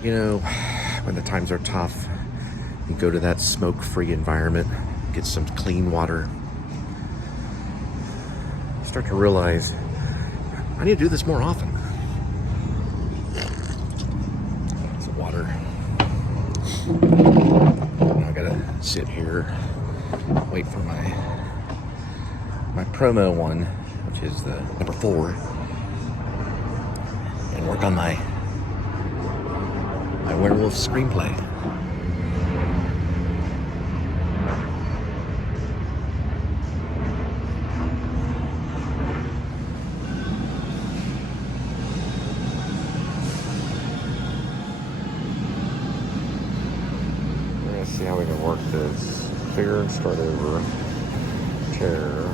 You know, when the times are tough, you go to that smoke-free environment, get some clean water. You start to realize, I need to do this more often. Some water. I gotta sit here, wait for my promo one, which is the number 4, and work on my werewolf screenplay. We're gonna see how we can work this. Clear and start over. Chair.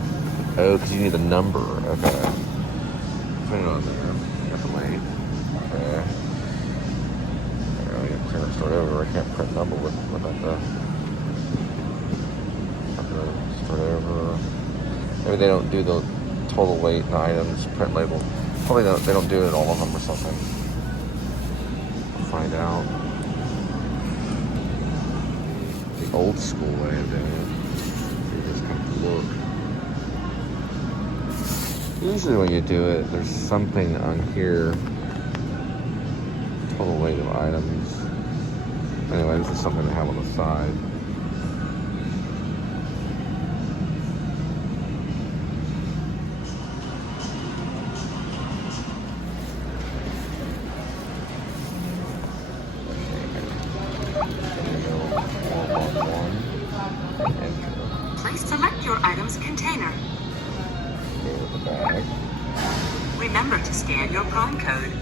Oh, because you need a number. Okay. Put it on there. You have to wait. Okay. Clear and start over. I can't print number without the. Have to start over. Maybe they don't do the total weight and items, print label. Probably they don't do it in all of them or something. We'll find out. The old school way of doing it. See this kind of look. Usually when you do it, there's something on here. Total weight of items. Anyway, this is something to have on the side. Please select your item's container. The bag. Remember to scan your Prime code.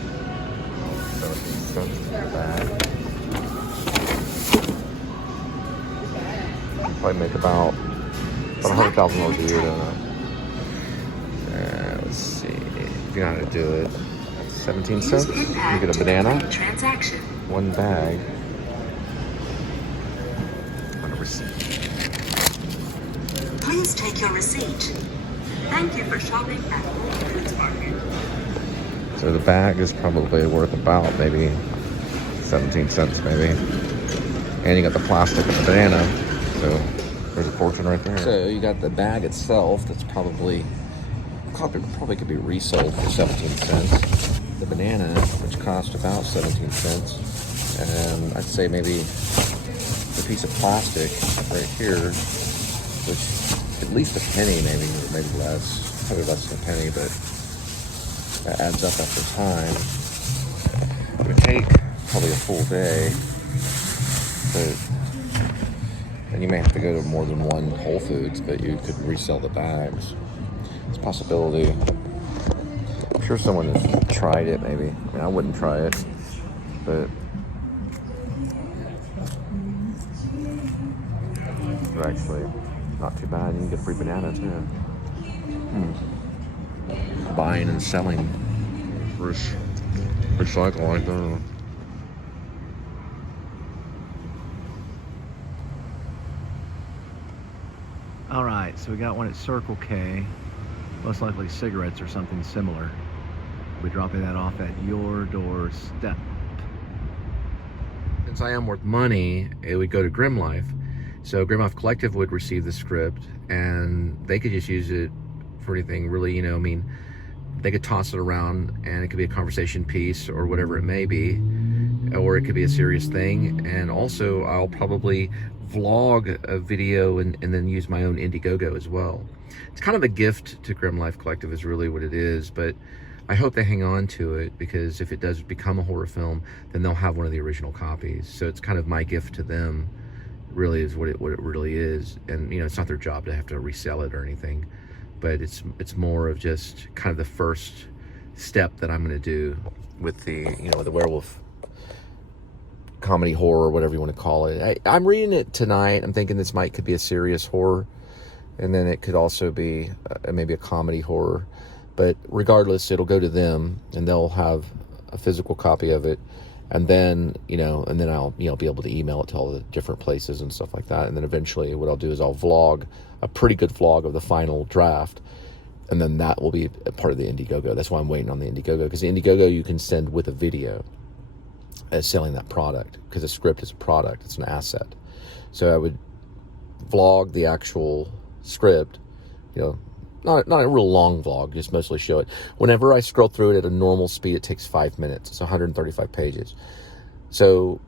Probably make about $100,000 a year, don't I? Let's see. If you know how to do it, 17 cents. You get a banana. Transaction. 1 bag. And a receipt. Please take your receipt. Thank you for shopping at Whole Foods Market. So the bag is probably worth about maybe 17 cents, maybe. And you got the plastic and the banana. So there's a fortune right there. So you got the bag itself that's probably could be resold for 17 cents. The banana, which cost about 17 cents. And I'd say maybe the piece of plastic right here, which at least a penny, maybe less, probably less than a penny, but that adds up after time. It would take probably a full day, but and you may have to go to more than one Whole Foods, but you could resell the bags. It's a possibility. I'm sure someone has tried it, maybe. I mean, I wouldn't try it, but actually not too bad. You can get free banana too. Buying and selling. Recycle like that. All right, so we got one at Circle K. Most likely cigarettes or something similar. We'll be dropping that off at your doorstep. Since I am worth money, it would go to Grim Life. So Grim Life Collective would receive the script, and they could just use it for anything really, I mean, they could toss it around, and it could be a conversation piece or whatever it may be, or it could be a serious thing. And also, I'll probably vlog a video and then use my own Indiegogo as well. It's kind of a gift to Grim Life Collective is really what it is, but I hope they hang on to it, because if it does become a horror film, then they'll have one of the original copies. So it's kind of my gift to them, really is what it really is. And it's not their job to have to resell it or anything, but it's more of just kind of the first step that I'm going to do with the the werewolf comedy horror, whatever you want to call it. I'm reading it tonight. I'm thinking this could be a serious horror, and then it could also be maybe a comedy horror. But regardless, it'll go to them, and they'll have a physical copy of it. And then, I'll, be able to email it to all the different places and stuff like that. And then eventually what I'll do is I'll vlog a pretty good vlog of the final draft. And then that will be a part of the Indiegogo. That's why I'm waiting on the Indiegogo, because the Indiegogo you can send with a video. as selling that product, because a script is a product, it's an asset. So I would vlog the actual script, not a real long vlog, just mostly show it. Whenever I scroll through it at a normal speed, it takes 5 minutes. It's 135 pages. So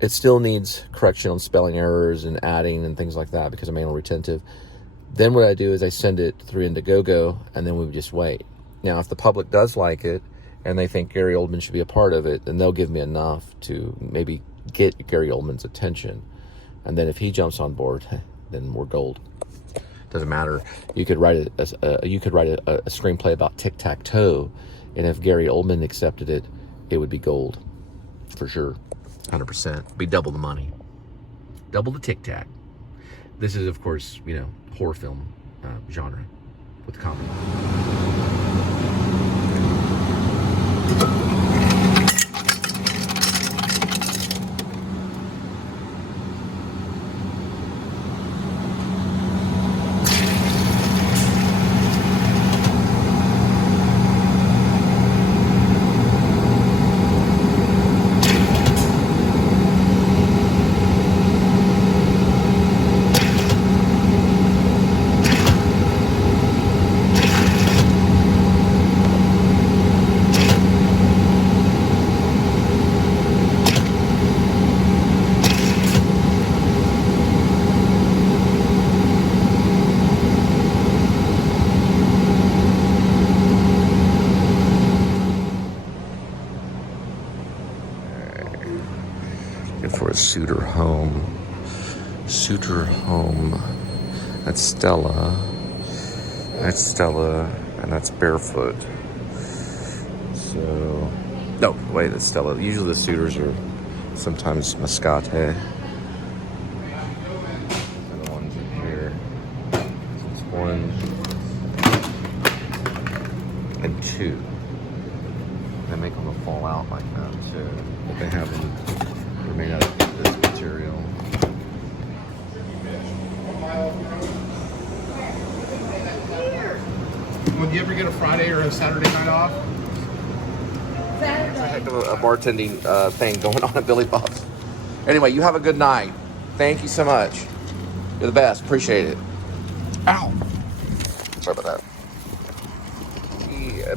it still needs correction on spelling errors and adding and things like that because I'm anal retentive. Then what I do is I send it through Indiegogo, and then we just wait. Now, if the public does like it and they think Gary Oldman should be a part of it, then they'll give me enough to maybe get Gary Oldman's attention. And then if he jumps on board, then we're gold. Doesn't matter. You could write a screenplay about tic-tac-toe, and if Gary Oldman accepted it, it would be gold for sure. 100%. Be double the money, double the tic-tac. This is, of course, horror film genre with comedy. For a suitor home. That's Stella, and that's Barefoot. So, no, wait, that's Stella. Usually the suitors are sometimes Mascate. The ones in here. It's 1 and 2. They make them fall out like that too, but they have them. They're made out of this material. Would you ever get a Friday or a Saturday night off? There's a heck of a bartending thing going on at Billy Bob's. Anyway, you have a good night. Thank you so much. You're the best. Appreciate it. Ow. Sorry about that.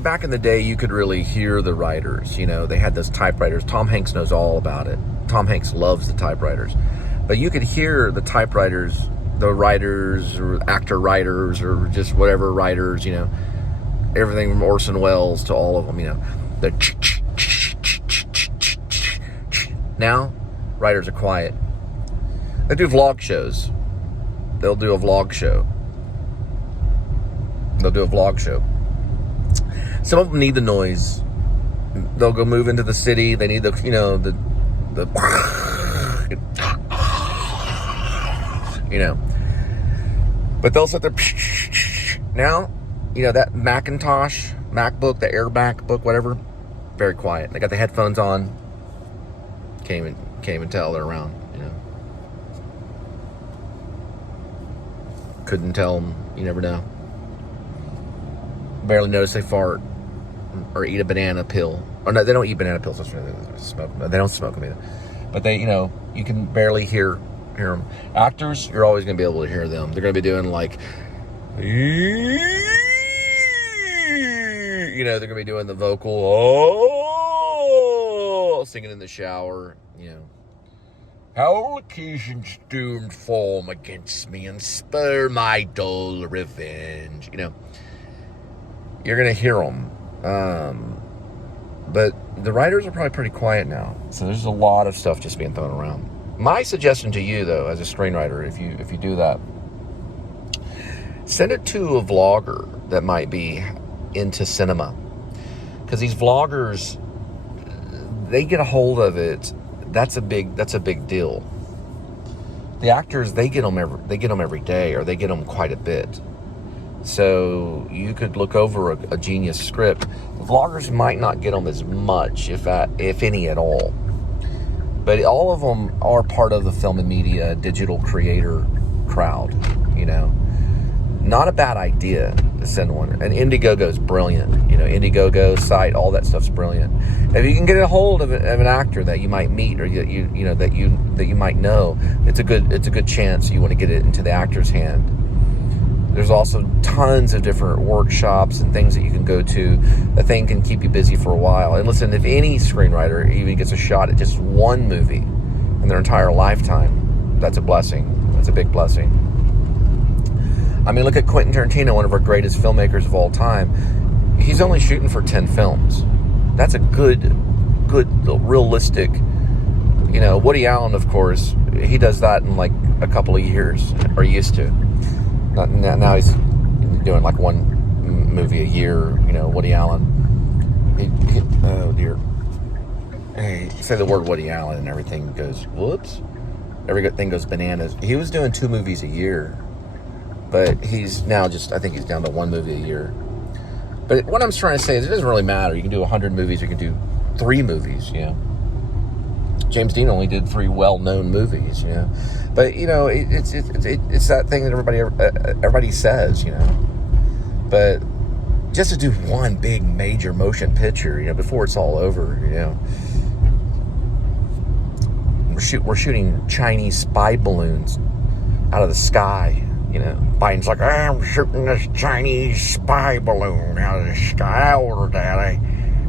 Back in the day, you could really hear the writers. They had those typewriters. Tom Hanks knows all about it. Tom Hanks loves the typewriters. But you could hear the typewriters, the writers, or actor writers, or just whatever writers, everything from Orson Welles to all of them, the now, writers are quiet. They do vlog shows. They'll do a vlog show. Some of them need the noise. They'll go move into the city. They need the but they'll sit there. Now, that Macintosh, MacBook, the Air MacBook, whatever, very quiet. They got the headphones on. Can't even tell they're around. Couldn't tell them. You never know. Barely notice they fart or eat a banana pill. Or no, they don't eat banana pills. They don't smoke them either. But they, you can barely hear them. Actors, you're always going to be able to hear them. They're going to be doing like, they're going to be doing the vocal, singing in the shower, How occasions doomed form against me and spur my dull revenge. You're going to hear them. But the writers are probably pretty quiet now. So there's a lot of stuff just being thrown around. My suggestion to you, though, as a screenwriter, if you do that, send it to a vlogger that might be into cinema. Because these vloggers, they get a hold of it. That's a big deal. The actors, they get them every day, or they get them quite a bit. So you could look over a genius script. Vloggers might not get them as much, if any at all. But all of them are part of the film and media digital creator crowd, not a bad idea to send one. And Indiegogo is brilliant. You know, Indiegogo site, all that stuff's brilliant. If you can get a hold of an actor that you might meet or that you might know, it's a good chance you want to get it into the actor's hand. There's also tons of different workshops and things that you can go to. The thing can keep you busy for a while. And listen, if any screenwriter even gets a shot at just one movie in their entire lifetime, that's a blessing. That's a big blessing. I mean, look at Quentin Tarantino, one of our greatest filmmakers of all time. He's only shooting for 10 films. That's a good, realistic, you know. Woody Allen, of course, he does that in like a couple of years, or used to. Now he's doing like one movie a year, you know, Woody Allen. Oh dear. Hey, say the word Woody Allen and everything goes, whoops. Everything goes bananas. He was doing 2 movies a year, but he's now I think he's down to 1 movie a year. But what I'm trying to say is it doesn't really matter. You can do 100 movies, or you can do 3 movies, you know. James Dean only did 3 well-known movies, you know. But, you know, it's that thing that everybody says, you know. But just to do one big major motion picture, you know, before it's all over, you know. We're shooting Chinese spy balloons out of the sky, you know. Biden's like, I'm shooting this Chinese spy balloon out of the sky. I ordered that.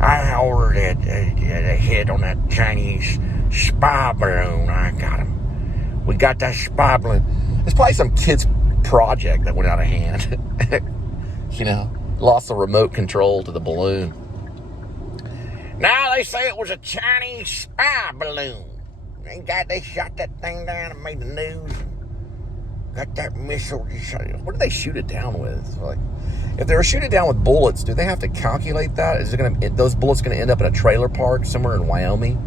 I ordered it. A hit on that Chinese spy balloon. I got him. We got that spy balloon. It's probably some kid's project that went out of hand. You know, lost the remote control to the balloon. Now they say it was a Chinese spy balloon. They shot that thing down and made the news. Got that missile. What did they shoot it down with? Like, if they were shooting it down with bullets, do they have to calculate that? Is those bullets going to end up in a trailer park somewhere in Wyoming?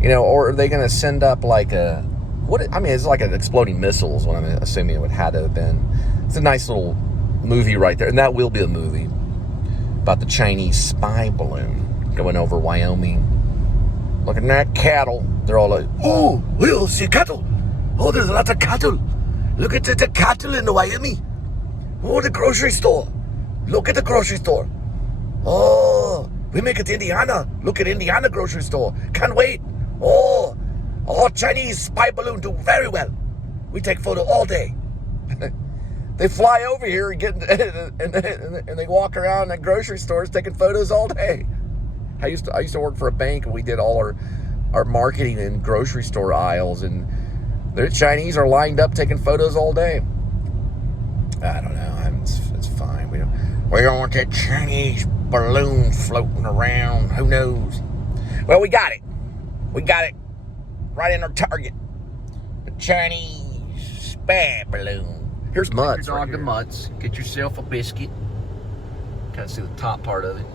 You know, or are they going to send up like it's like an exploding missile is what I'm assuming it would have to have been. It's a nice little movie right there. And that will be a movie about the Chinese spy balloon going over Wyoming. Looking at cattle. They're all like, oh, we'll see cattle. Oh, there's a lot of cattle. Look at the cattle in the Wyoming. Oh, the grocery store. Look at the grocery store. Oh, we make it Indiana. Look at Indiana grocery store. Can't wait. Oh, Chinese spy balloon do very well. We take photo all day. They fly over here and and they walk around at grocery stores taking photos all day. I used to work for a bank, and we did all our marketing in grocery store aisles, and the Chinese are lined up taking photos all day. I don't know. It's fine. We don't want that Chinese balloon floating around. Who knows? Well, we got it. We got it right in our target. The Chinese spy balloon. Here's Mutts. Your dog to Mutts. Get yourself a biscuit. Can't see the top part of it.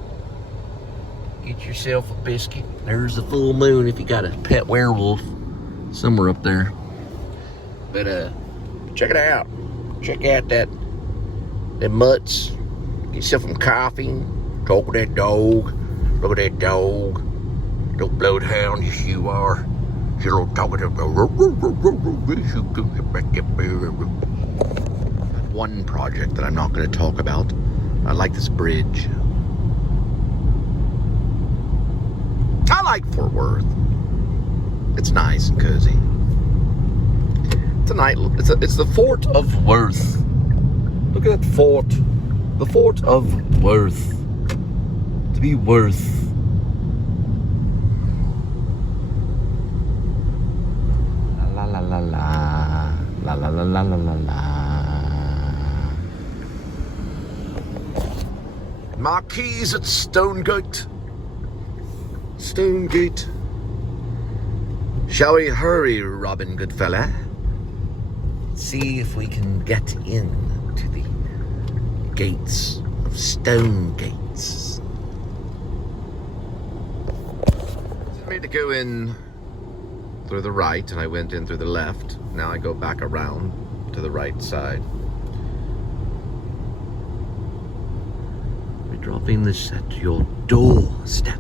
Get yourself a biscuit. There's the full moon if you got a pet werewolf somewhere up there. But check it out. Check out that Mutts. Get yourself some coffee. Talk with that dog. Look at that dog. Little bloodhound, yes you are. You're little talking to one project that I'm not going to talk about. I like this bridge. I like Fort Worth. It's nice and cozy. It's the Fort of Worth. Look at that fort. The Fort of Worth. To be worth. La la la la la la la la la la la. Marquis at Stonegate. Stonegate. Shall we hurry, Robin Goodfella? See if we can get in to the gates of Stone Gates. I made to go in through the right, and I went in through the left. Now I go back around to the right side. We're dropping this at your doorstep.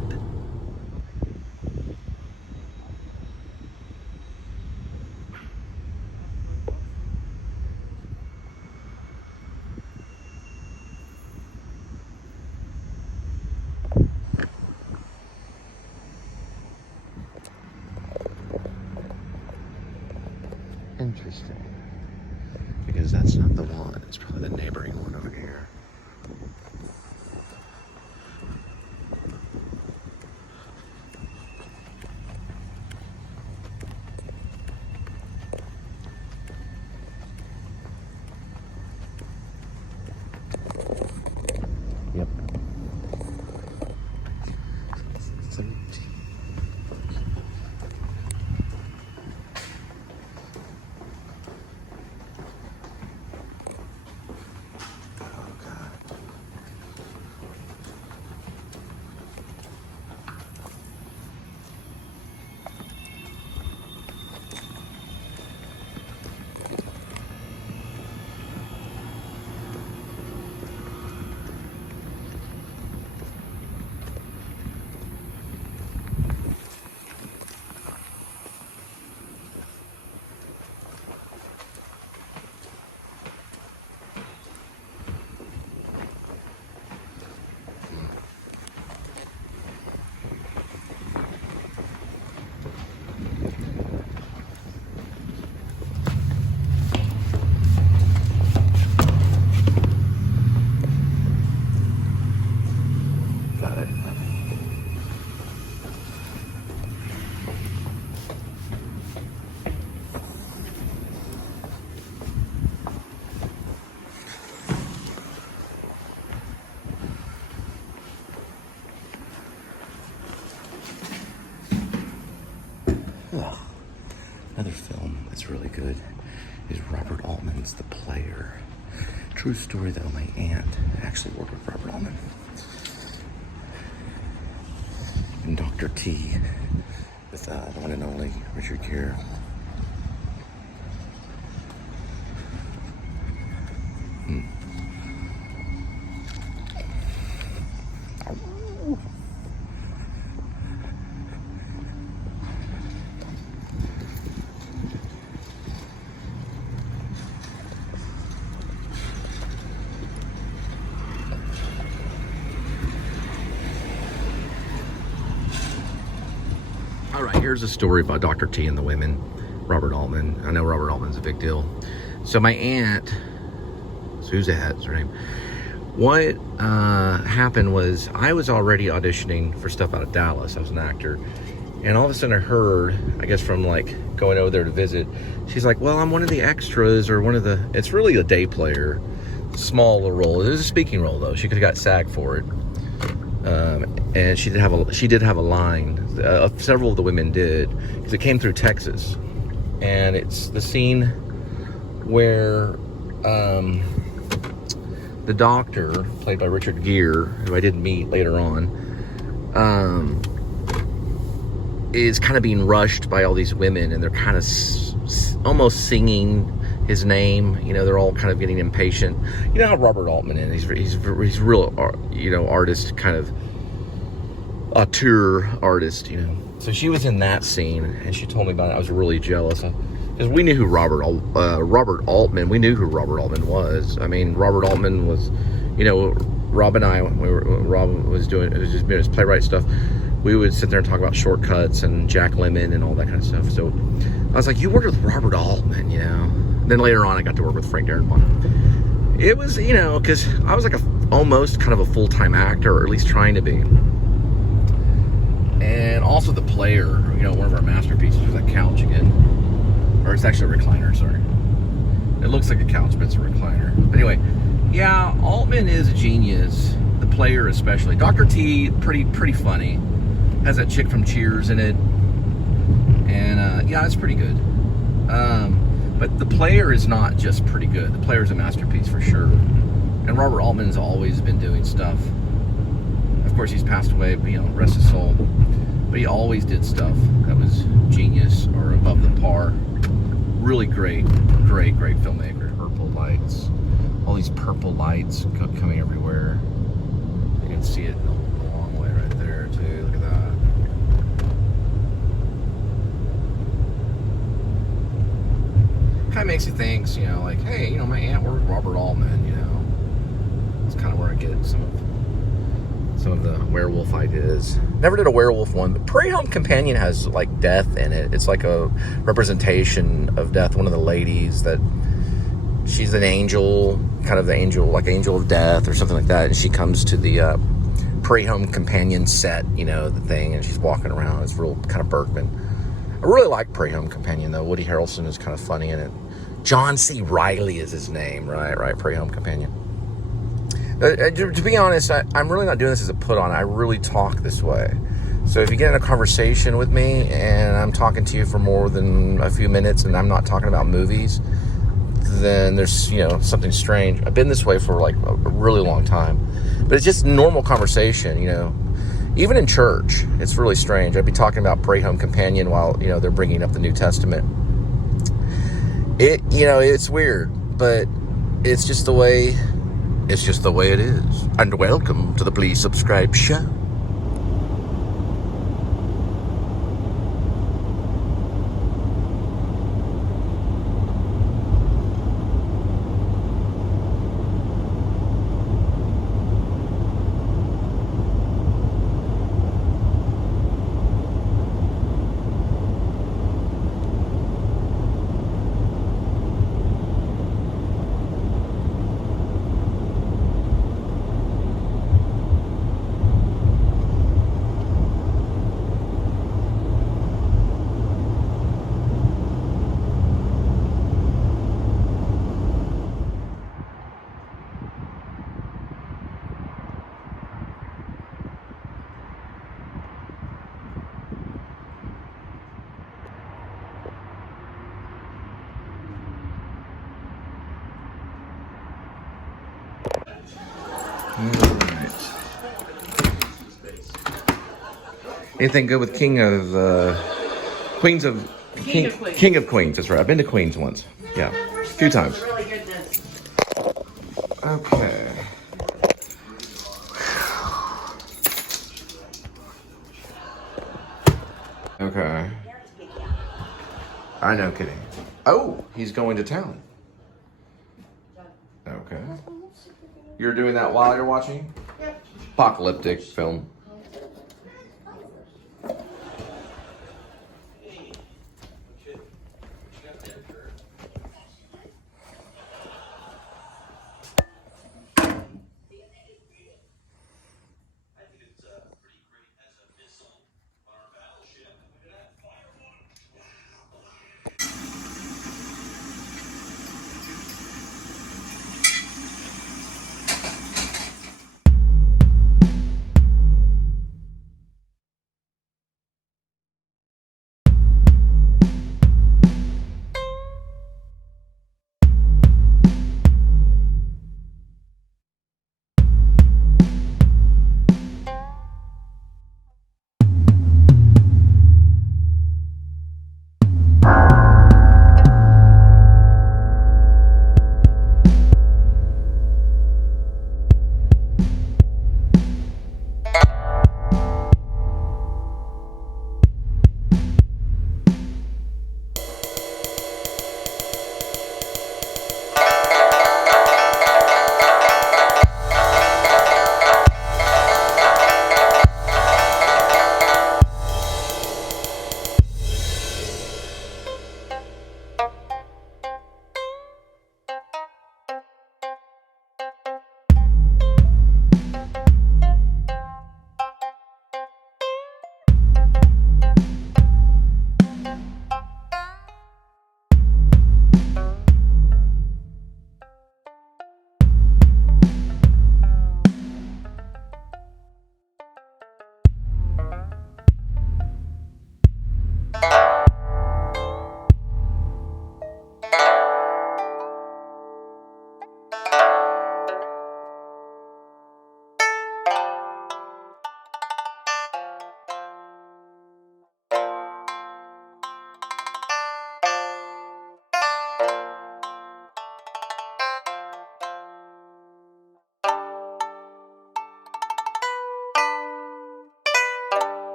Interesting. Because that's not the one. It's probably the neighboring one over here. Yep. 17. Oh, another film that's really good is Robert Altman's The Player. True story though, my aunt actually worked with Robert Altman. And Dr. T with the one and only Richard Gere. All right, here's a story about Dr. T and the women, Robert Altman. I know Robert Altman's a big deal. So my aunt, Suzette's her name, what happened was I was already auditioning for stuff out of Dallas. I was an actor. And all of a sudden I heard, I guess from like going over there to visit, she's like, well, I'm one of the extras or one of the, it's really a day player, small little role. It was a speaking role though. She could have got SAG for it. And she did have a line. Several of the women did, because it came through Texas, and it's the scene where the doctor, played by Richard Gere, who I did meet later on, is kind of being rushed by all these women, and they're kind of almost singing his name. You know, they're all kind of getting impatient. You know how Robert Altman is. He's real, you know, artist, kind of auteur artist, you know. So she was in that scene, and she told me about it. I was really jealous, because we knew who Robert Altman. We knew who Robert Altman was. I mean, Robert Altman was, you know, Rob and I, when Rob was doing his playwright stuff, we would sit there and talk about Shortcuts and Jack Lemmon and all that kind of stuff. So I was like, you worked with Robert Altman, you know. And then later on, I got to work with Frank Darabont. It was, you know, because I was like almost kind of a full-time actor, or at least trying to be. And also The Player, you know, one of our masterpieces was that couch again. Or it's actually a recliner, sorry. It looks like a couch, but it's a recliner. But anyway, yeah, Altman is a genius. The Player especially. Dr. T, pretty funny. Has that chick from Cheers in it. And yeah, it's pretty good. But The Player is not just pretty good. The Player is a masterpiece for sure. And Robert Altman has always been doing stuff. Of course, he's passed away, but, you know, rest his soul. But he always did stuff that was genius or above the par. Really great filmmaker. Purple lights. All these purple lights coming everywhere. You can see it in the long way right there, too. Look at that. Kind of makes you think, you know, like, hey, you know, my aunt worked with Robert Altman, you know. That's kind of where I get some some of the werewolf ideas. Never did a werewolf one, but Prairie Home Companion has like death in it. It's like a representation of death. One of the ladies that she's an angel, kind of the angel, like angel of death or something like that. And she comes to the Prairie Home Companion set, you know, the thing, and she's walking around. It's real kind of Bergman. I really like Prairie Home Companion though. Woody Harrelson is kind of funny in it. John C. Reilly is his name, right? Prairie Home Companion. To be honest, I'm really not doing this as a put on. I really talk this way. So if you get in a conversation with me and I'm talking to you for more than a few minutes and I'm not talking about movies, then there's, you know, something strange. I've been this way for like a really long time. But it's just normal conversation, you know. Even in church, it's really strange. I'd be talking about Prairie Home Companion while, you know, they're bringing up the New Testament. You know, it's weird, but it's just the way it is. And welcome to the Please Subscribe show. Alright. Anything good with King of Queens? King of Queens, that's right. I've been to Queens once. Yeah. A few times. Okay. Okay. I know, kidding. Oh, he's going to town. Okay. You're doing that while you're watching? Yep. Apocalyptic film.